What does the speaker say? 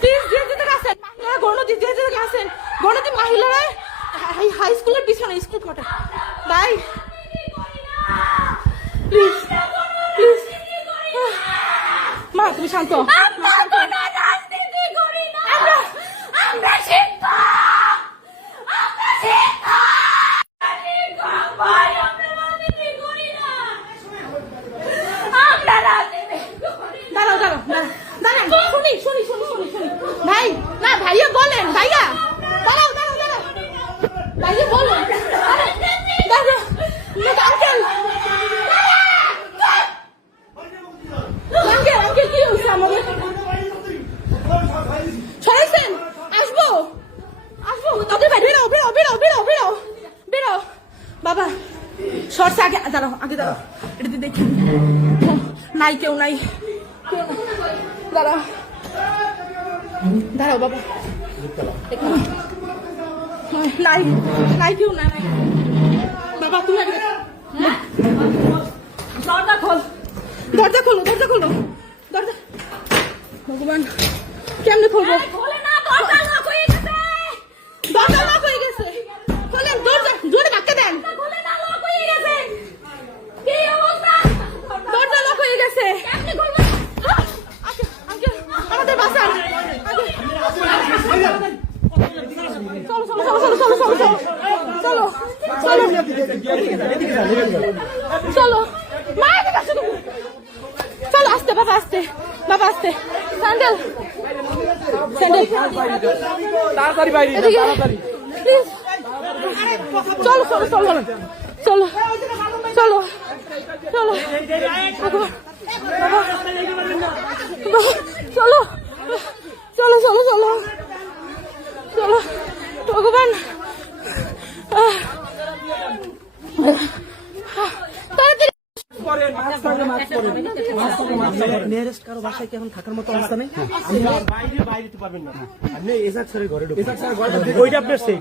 Please দিয়ে দিতে গেছেন মহিলা গণতি দিয়ে দিতে গেছেন গণতি মহিলারা হাই স্কুলের পিছনে স্কুল কোয়ার্টার ভাই প্লিজ প্লিজ মা তুমি শান্ত ভাই না ভাইয়া বলেন ভাইয়া দাঁড়াও দাঁড়াও দাঁড়াও ভাইয়া বলেন আঙ্কেল আঙ্কেল আঙ্কেল কি হয়েছে আমাদের সরাইছেন আসবো আসবো তোদের ভাই বেরো বেরো বেরো বেরো বেরো বেরো বাবা সরছে আগে দাঁড়াও আগে দাঁড়াও এটাতে দেখি নাই কেউ নাই দাঁড়াও দাঁড়াও বাবা নাই নাই কেউ না নাই বাবা তুমি দরজা খোল দরজা খোলো দরজা খোলো দরজা ভগবান কেমনে খুলবো দরজা লক হয়ে গেছে খোলেন দরজা জোরে ধাক্কা দেন দরজা লক হয়ে গেছে আমাদের বাসার চলো চলো চলো চলো চলো চলো চলো চলো চলো মায়ের কাছে চলো আসতে বাবা আসতে বাবা আসতে স্যান্ডেল স্যান্ডেল তাড়াতাড়ি বাইরে তাড়াতাড়ি প্লিজ চলো চলো চলো চলো চলো চলো চলো চলো চলো চলো চলো ভগবান নিয়ারেস্ট কারো বাসায় কি এখন থাকার মতো অবস্থা নেই? বাইরে বাইরে তো পারবেন না, আপনি এজাক স্যারের ঘরে ঢুকবেন, ওইটা আপনার সেফ।